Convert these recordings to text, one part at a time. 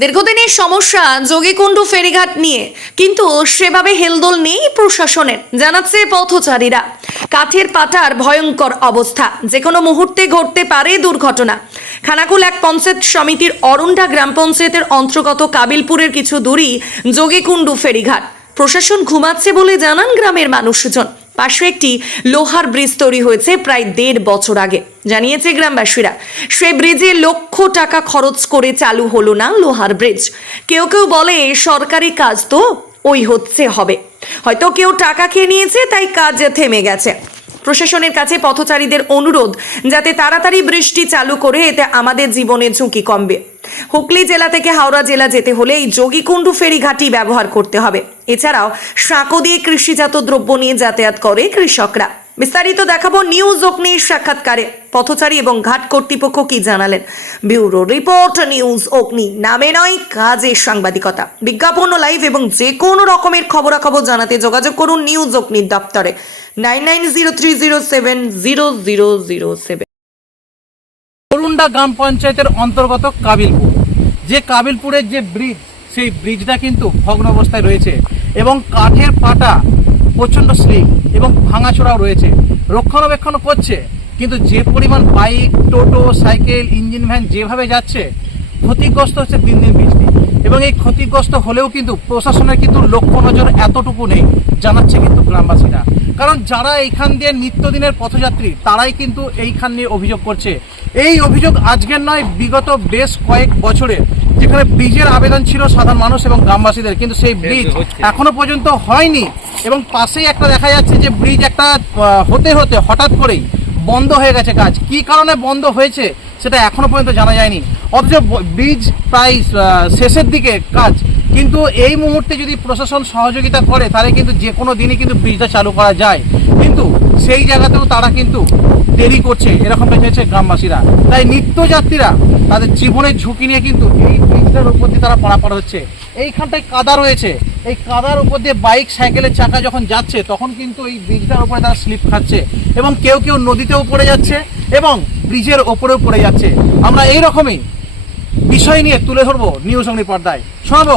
দীর্ঘদিনের সমস্যা, যোগীকুণ্ডু, ফেরিঘাট নিয়ে। কিন্তু সেভাবে হেলদোল নেই প্রশাসনের, জানাচ্ছে পথচারীরা। কাঠের পাটার ভয়ঙ্কর অবস্থা। যে কোনো মুহূর্তে ঘটতে পারে দুর্ঘটনা। খানাকুল এক পঞ্চায়েত সমিতির অরুণডা গ্রাম পঞ্চায়েতের অন্তর্গত কাবিলপুরের কিছু দূরই যোগীকুণ্ডু, ফেরিঘাট। প্রশাসন ঘুমাচ্ছে বলে জানান গ্রামের মানুষজন। পাশে একটি লোহার ব্রিজ তৈরি হয়েছে প্রায় দেড় বছর আগে। জানিয়েছে গ্রামবাসীরা, সে ব্রিজে লক্ষ টাকা খরচ করে চালু হলো না লোহার ব্রিজ। কেউ কেউ বলে, সরকারি কাজ তো ওই হচ্ছে হবে। হয়তো কেউ টাকা খেয়ে নিয়েছে, তাই কাজ থেমে গেছে। প্রশাসনের কাছে পথচারীদের অনুরোধ যাতে তাড়াতাড়ি বৃষ্টি চালু করে, এতে আমাদের জীবনের ঝুঁকি কমবে। হুগলি জেলা থেকে হাওড়া জেলা যেতে হলে এই যোগীকুণ্ডু ফেরিঘাটি ব্যবহার করতে হবে। এছাড়াও সাঁকো দিয়ে কৃষিজাত দ্রব্য নিয়ে যাতায়াত করে কৃষকরা। বিস্তারিত দেখাবো নিউজ অগ্নির সাক্ষাৎকারে। পথচারী এবং ঘাট কর্তৃপক্ষ কি জানালেন? ব্যুরো রিপোর্ট, নিউজ অগ্নি। নামে নয় কাজের সাংবাদিকতা। বিজ্ঞাপন লাইভ এবং যে কোনো রকমের খবরাখবর জানাতে যোগাযোগ করুন নিউজ অগ্নির দপ্তরে। Nine nine zero three zero seven zero zero zero seven. গ্রাম পঞ্চায়েতের অন্তর্গত কাবিলপুর। যে কাবিলপুরের যে ব্রিজ, সেই ব্রিজটা কিন্তু ভগ্ন অবস্থায় রয়েছে এবং কাঠের পাটা প্রচণ্ড স্লিপ এবং ভাঙাচোড়াও রয়েছে। রক্ষণাবেক্ষণ করছে, কিন্তু যে পরিমাণ bike toto cycle engine van যেভাবে যাচ্ছে, ক্ষতিগ্রস্ত হচ্ছে দিন দিন বৃষ্টি এবং এই ক্ষতিগ্রস্ত হলেও কিন্তু প্রশাসনের কিন্তু লক্ষ্য নজর এতটুকু নেই জানাচ্ছে কিন্তু গ্রামবাসীরা। কারণ যারা এইখান দিয়ে নিত্যদিনের পথযাত্রী তারাই কিন্তু এইখান নিয়ে অভিযোগ করছে। এই অভিযোগ আজকের নয় বিগত বেশ কয়েক বছরের যেখানে ব্রিজের আবেদন ছিল সাধারণ মানুষ এবং গ্রামবাসীদের কিন্তু সেই ব্রিজ এখনও পর্যন্ত হয়নি। এবং পাশেই একটা দেখা যাচ্ছে যে ব্রিজ একটা হতে হতে হঠাৎ করেই বন্ধ হয়ে গেছে কাজ। কি কারণে বন্ধ হয়েছে সেটা এখনও পর্যন্ত জানা যায়নি। অথচ ব্রিজ প্রায় শেষের দিকে কাজ। কিন্তু এই মুহূর্তে যদি প্রশাসন সহযোগিতা করে, তাহলে কিন্তু যে কোনো দিনই কিন্তু ব্রিজটা চালু করা যায়। কিন্তু সেই জায়গাতেও তারা কিন্তু দেরি করছে এরকম হয়েছে গ্রামবাসীরা। তাই নিত্যযাত্রীরা তাদের জীবনের ঝুঁকি নিয়ে কিন্তু এই ব্রিজটার উপর দিয়ে তারা পারাপার হচ্ছে। এইখানটায় কাদা রয়েছে। এই কাদার উপর দিয়ে বাইক, সাইকেলের চাকা যখন যাচ্ছে, তখন কিন্তু এই ব্রিজটার উপরে তারা স্লিপ খাচ্ছে এবং কেউ কেউ নদীতেও পড়ে যাচ্ছে এবং ব্রিজের ওপরেও পড়ে যাচ্ছে। আমরা এই রকমই বিষয় নিয়ে তুলে ধরবো নিউজ অগ্নি পর্দায়। শোনাবো?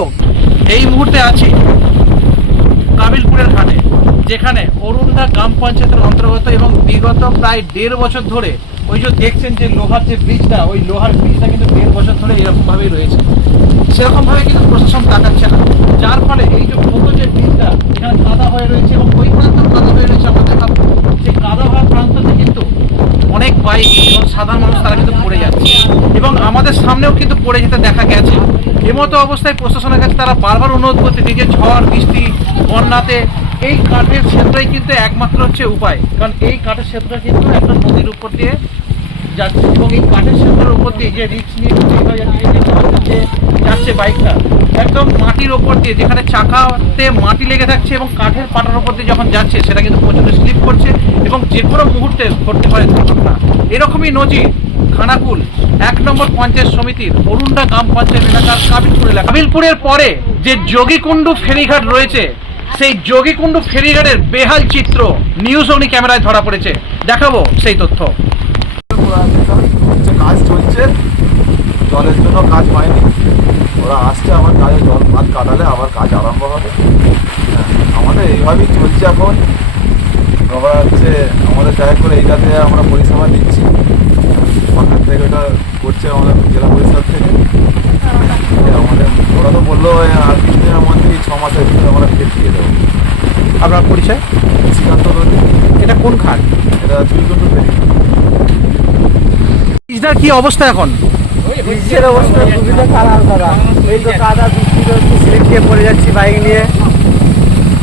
এই মুহূর্তে আছি কাবিলপুরের ঘাটে যেখানে অরুণদা গ্রাম পঞ্চায়েতের অন্তর্গত এবং বিগত প্রায় দেড় বছর ধরে ওই যে দেখছেন যে লোহার যে ব্রিজটা, ওই লোহার ব্রিজটা কিন্তু দেড় বছর ধরে এরকমভাবেই রয়েছে। সেরকমভাবে কিন্তু প্রশাসন তাকাচ্ছে না যার ফলে এই যে পুরো যে ব্রিজটা এখানে কাদা হয়ে রয়েছে এবং ওই প্রান্ত কাদা হয়ে রয়েছে আমরা দেখাবো সেই কাদা হওয়ার প্রান্ততে কিন্তু অনেক বাইক এবং সাধারণ মানুষ তারা কিন্তু পড়ে যাচ্ছে এবং আমাদের সামনেও কিন্তু পড়ে যেতে দেখা গেছে এমতো অবস্থায় প্রশাসনের কাছে তারা বারবার অনুরোধ করছে যে ঝড়, বৃষ্টি, বন্যাতে। এই কাঠের ক্ষেত্রেই কিন্তু একমাত্র হচ্ছে উপায়। কারণ এই কাঠের ক্ষেত্রে কিন্তু একটা নদীর উপর দিয়ে যাচ্ছে এবং এই কাঠের ক্ষেত্রের উপর দিয়ে যে রিক্স নিয়ে যাচ্ছে বাইকটা একদম মাটির ওপর দিয়ে, যেখানে চাকাতে মাটি লেগে থাকছে এবং কাঠের পাটার উপর দিয়ে যখন যাচ্ছে, সেটা কিন্তু প্রচণ্ড স্লিপ করছে এবং যে কোনো মুহূর্তে ঘটতে পারে দুর্ঘটনা। এরকমই নজির খানাকুল, এক নম্বর পঞ্চায়েত সমিতির অরুণডা গ্রাম পঞ্চায়েত এলাকার কাবিলপুর এলাকা। কাবিলপুরের পরে যে যোগীকুণ্ডু ফেরিঘাট রয়েছে, সেই যোগীকুণ্ডু ফেরিঘাটের বেহাল চিত্র নিউজ অগ্নি ক্যামেরায় ধরা পড়েছে। দেখাবো সেই তথ্য। কাজ চলছে, জলের জন্য কাজ হয়নি। ওরা আসছে, আমার কাজে জল ভাত কাটালে আবার কাজ আরম্ভ হবে। আমাদের এইভাবেই চলছে এখন। আমরা হচ্ছে, আমাদের জায়গা করে এইটাতে আমরা পরিষেবা দিচ্ছি। থেকে এটা করছে আমাদের জেলা পরিষদ থেকে। আমাদের ওরা তো বলল "এই আর কিছুদিনের মধ্যেই ছ মাসের ভিতরে আমরা ফের দিয়ে দেবো। আপনার পরিচয়? শ্রীকান্ত এটা কোন খাট এটা চুরিকন্টু ফেরি ব্রিজটার কি অবস্থা এখন? বৃষ্টির অবস্থা খুবই তো খারাপ দাদা এই তো কাদা বৃষ্টি পড়ে যাচ্ছি বাইক নিয়ে।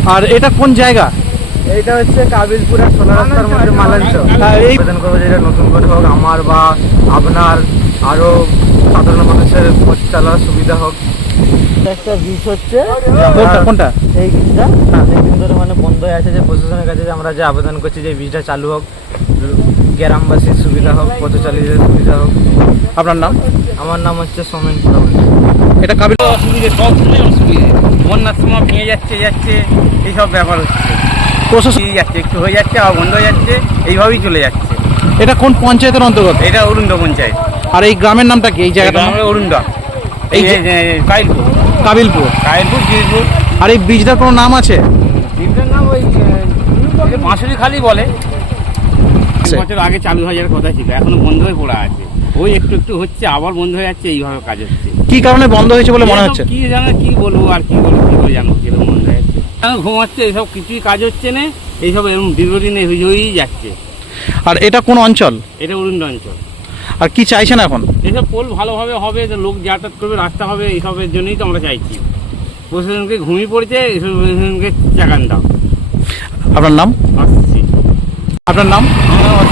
আর এটা কোন জায়গা? এইটা হচ্ছে কাবিলপুরের সোলা রাস্তার মধ্যে মালাঞ্চ। হ্যাঁ, এই- আবেদন করব যেটা নতুন করে হোক আমার বা আপনার আরও সাধারণ মানুষের পথ চালার সুবিধা হোক। একটা ব্রিজ হচ্ছে। কোনটা কোনটা? এই ব্রিজটা অনেকদিন ধরে মানে বন্ধ হয়ে আছে যে প্রশাসনের কাছে যে আমরা যে আবেদন করছি যে ব্রিজটা চালু হোক গ্রামবাসীর সুবিধা হোক পথচারীদের সুবিধা হোক। আপনার নাম? আমার নাম হচ্ছে সোমেন এটা কাবিল অসুবিধে সব সময় অসুবিধে। বন্যার সময় ভেঙে যাচ্ছে যাচ্ছে এইসব ব্যাপার হচ্ছে। প্রশাসন যাচ্ছে একটু হয়ে যাচ্ছে আবার বন্ধ হয়ে যাচ্ছে এইভাবেই চলে যাচ্ছে। এটা কোন পঞ্চায়েতের অন্তর্গত? এটা অরুণ পঞ্চায়েত। আর এই গ্রামের নামটা কি? এই জায়গাটা আমরা অরুণদা। এই কাইলপুর কাবিলপুর। কাইলপুর জিরপুর আর এই ব্রিজটার কোনো নাম আছে? তিনটার নাম ওই বাঁশুরি খালি বলে। আচ্ছা। বছর আগে চালু হয়ে যাওয়ার কথা ছিল এখনও বন্ধ হয়ে পড়া আছে। ওই একটু একটু হচ্ছে আবার বন্ধ হয়ে যাচ্ছে এইভাবে কাজ হচ্ছে। কি কারণে বন্ধ হয়েছে বলে মনে হচ্ছে? কি জানো কি বলব আর কি বলব কি করে জানো কীরকম বন্ধ হয়ে এখন ঘুমাচ্ছে এইসব কিছুই কাজ হচ্ছে না এইসব এরকম দীর্ঘদিন হয়েই যাচ্ছে। আর এটা কোন অঞ্চল? এটা অরুণ অঞ্চল। আর কি চাইছেন এখন? এইসব পোল ভালোভাবে হবে যে লোক যাতায়াত করবে রাস্তা হবে এইসবের জন্যই তো আমরা চাইছি। প্রশাসনকে ঘুমিয়ে পড়েছে এইসব প্রশাসনকে চাকান দাও। আপনার নাম? আপনার নাম? আমার